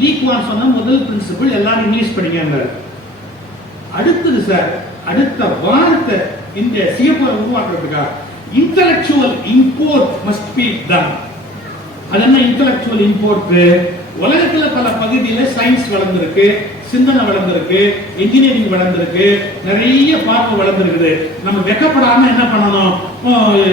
Lee Kuan சொன்ன முதல் principle எல்லாரும் இங்கிலீஷ் படிங்க அடுத்தது சார் அடுத்த வார்த்தை இந்த சிங்கப்பூரை உருவாக்குறதுக்காக intellectual import must be done அது என்ன இன்டலெக்சுவல் இம்போர்ட் உலகத்துல பல பகுதியில சயின்ஸ் வளர்ந்துருக்கு சிந்தனை வளர்ந்துருக்கு இன்ஜினியரிங் வளர்ந்துருக்கு நிறைய பார்வை வளர்ந்துருக்குது. நம்ம வெக்கப்படாம என்ன பண்ணணும்?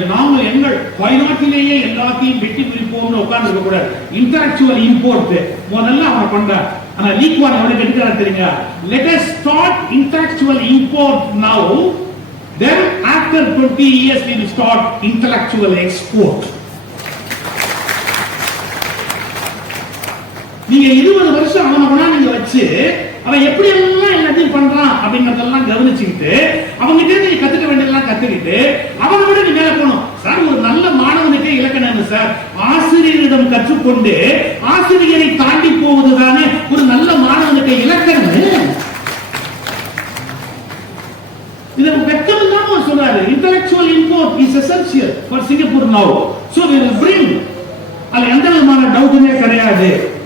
நாம எங்கள் தாய்நாட்டிலேயே எல்லாத்தையும் வெட்டி பிரிப்போம்னு உட்கார்ந்து இருக்க கூடாது இன்டலெக்சுவல் இம்போர்ட் முதல்ல அவன் பண்றான் ஆனா லீக்வான் அவனுக்கு எடுக்கிறான் தெரியுங்க let us start intellectual import now then after twenty years will start intellectual export நீங்க இருபது வருஷம் அவனை நீங்க வச்சு அவன் எப்படி எல்லாம் எல்லாத்தையும் பண்றான் அப்படிங்கறதெல்லாம் கவனிச்சுக்கிட்டு அவங்ககிட்ட நீங்க நீ கத்துக்க வேண்டியதெல்லாம் கத்துக்கிட்டு அவனை விட நீ மேல போகணும். சார் ஒரு நல்ல மாணவனுக்கே இலக்கணம் சார்? ஆசிரியரிடம் கற்றுக்கொண்டு ஆசிரியரை தாண்டி போவதுதானே ஒரு நல்ல மாணவனுக்கு இலக்கணம்? இதை வெக்கம் இல்லாம சொல்றாரு intellectual import is essential for Singapore now so we will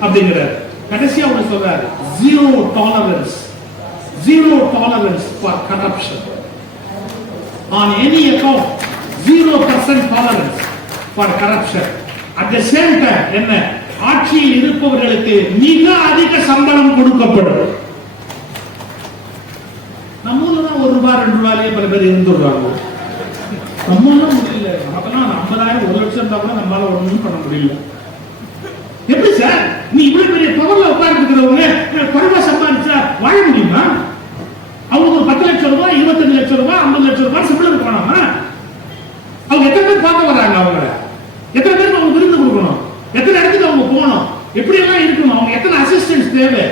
அப்படிங்கிறார். கடைசியா அவர் சொல்றாரு zero tolerance zero tolerance for corruption on any account zero percent tolerance for corruption at the same time என்ன? ஆட்சியில் இருப்பவர்களுக்கு மிக அதிக சம்பளம் கொடுக்கப்படும். நம்ம ஊர்ல ஒரு ரூபாய் ரெண்டு ரூபாயிலே பல பேர் இருந்துடுறாங்க நம்மளால முடியல. நமக்கெல்லாம் ஐம்பதாயிரம் ஒரு லட்சம் இருந்தா கூட நம்மளால ஒன்றும் பண்ண முடியல. எப்படி சார்? நீ இவ்வளவு பெரிய பவர்ல உட்கார்ந்துருக்கிறவங்க குறைவா சம்பாதிச்சா வாழ முடியுமா? அவங்களுக்கு ஒரு பத்து லட்சம் ரூபாய் இருபத்தஞ்சு லட்சம் ரூபாய் ஐம்பது லட்சம் ரூபாய் சம்பளம் போனாமா அவங்க எத்தனை பேர் பார்க்க வர்றாங்க அவங்கள? எத்தனை பேருக்கு அவங்க விருந்து கொடுக்கணும்? எத்தனை இடத்துக்கு அவங்க போகணும்? எப்படி எல்லாம் இருக்கணும்? அவங்க எத்தனை அசிஸ்டன்ஸ் தேவை?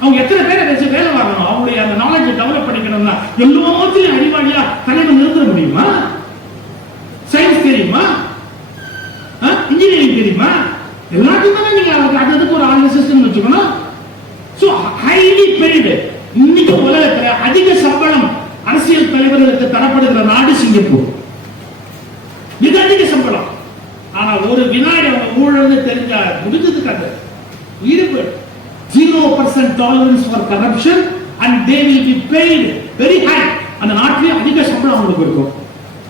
அவங்க எத்தனை பேரை வச்சு வேலை வாங்கணும்? அவங்களுடைய அந்த நாலேஜ் டெவலப் பண்ணிக்கணும்னா எல்லாத்தையும் அறிவாளியா தலைவர் நிறுத்த முடியுமா? சயின்ஸ் தெரியுமா? இன்ஜினியரிங் தெரியுமா? எல்லாத்தையும் தானே நீங்க அது அதுக்கு ஒரு ஆன்லைன் சிஸ்டம் வச்சுக்கணும். சோ ஹைலி பெய்டு இன்னைக்கு உலகத்துல அதிக சம்பளம் அரசியல் தலைவர்களுக்கு தரப்படுகிற நாடு சிங்கப்பூர். மிக அதிக சம்பளம். ஆனா ஒரு வினாடி அவங்க ஊழல்னு தெரிஞ்சா முடிஞ்சது கதை. ஈடுபடு zero percent tolerance for corruption and they will be paid very high அந்த நாட்டிலே அதிக சம்பளம் அவங்களுக்கு இருக்கும்.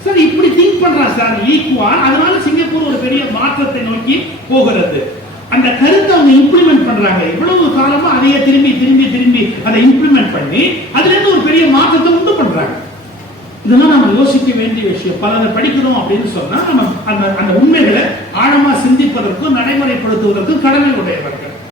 சார் இப்படி திங்க் பண்றா சார் ஈக்குவால் அதனால மாற்றத்தை நோக்கி போகிறது. அந்த கருத்தை அவங்க இம்ப்ளிமெண்ட் பண்றாங்க. இவ்வளவு காலமா அதையே திரும்பி திரும்பி திரும்பி அதை இம்ப்ளிமெண்ட் பண்ணி அதுல இருந்து ஒரு பெரிய மாற்றத்தை உண்டு பண்றாங்க. இதெல்லாம் நம்ம யோசிக்க வேண்டிய விஷயம். பலரை படிக்கிறோம் அப்படின்னு சொன்னா நம்ம அந்த அந்த உண்மைகளை ஆழமா சிந்திப்பதற்கும் நடைமுறைப்படுத்துவதற்கும் கடமை உடையவர்கள்.